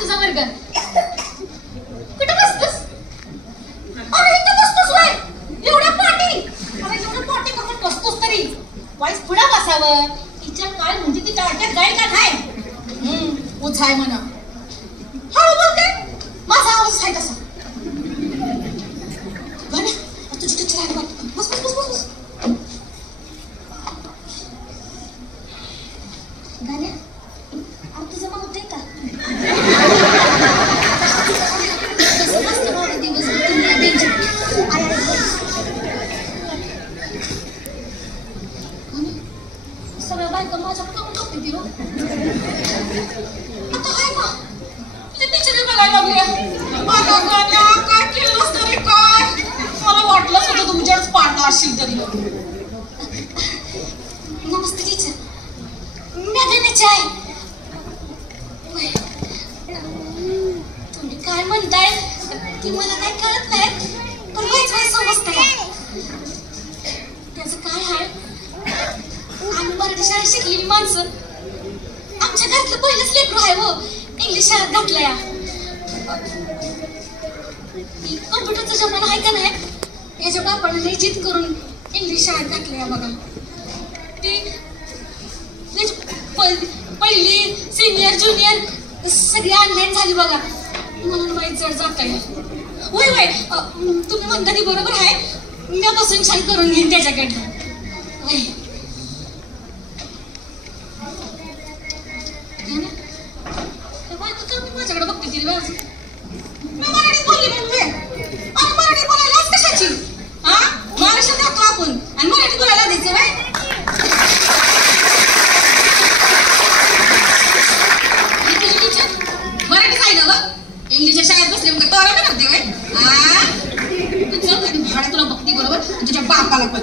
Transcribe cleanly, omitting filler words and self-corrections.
तुझा वर्ग? कुठं बसतोस? अरे इथं बसतोस व्हय? एवढ्या पाठी? अरे एवढ्या पाठी करून बसतोस तरी वाईस पुढं बसावं. टीचर काय म्हणजे ती टाळक्यात जाईल का काय? उचाय म्हणा. हळू बोलते, माझा आवाज आहे तसा. गण्या, तुझी टीचर आहे बघ. बस बस बस बस. गण्या, तुझं मावत आहे का? कसं असतं बाबा दिवसभर तुम्हाला टेन्शन. सगळ्या बायका माझ्याकडे कामं बघते ती हो. आता आहे का? तुझ्या टीचरने बघायला लागल्या. अगं गण्या, काय केलंस तरी काय? मला वाटलंच होतं तुमच्याच पाडला असशील तरी. नमस्ते टीचर, मी गण्याची आहे. तुम्ही काय म्हणताय की मला काय कळत नाही, पण वाईच वाईच समजतंय. त्याचं काय आहे, आम्ही मराठी शाळेत शिकलेली माणसं. आमच्या घरातलं पहिलंच लेकरू आहे हो इंग्लिश शाळेत घातलं या. कम्प्युटरचा जमाना आहे का नाही, याच्या बापाने लई जिद करून इंग्लिश शाळेत घातलं या बघा. ती पहिली सिनियर ज्युनियर सगळी ऑनलाईन झाली बघा. म्हणून वाईट जड जात आहे. होय होय, तुम्ही म्हणता ती बरोबर आहे. मी बसून छान करून घेईन त्याच्याकडनं. माझ्याकडे बघते ती मी मराठी बोलली म्हणून मराठी बोलायलाच कशाची? हा, महाराष्ट्रात राहतो आपण आणि मराठी बोलायला द्यायचं बाय. मराठीच आहे ना ग? इंग्लिशच्या शाळेत बसले मग टोरा करते बाय. हा, भाडा तुला बघते बरोबर तुझ्या बापाला पण.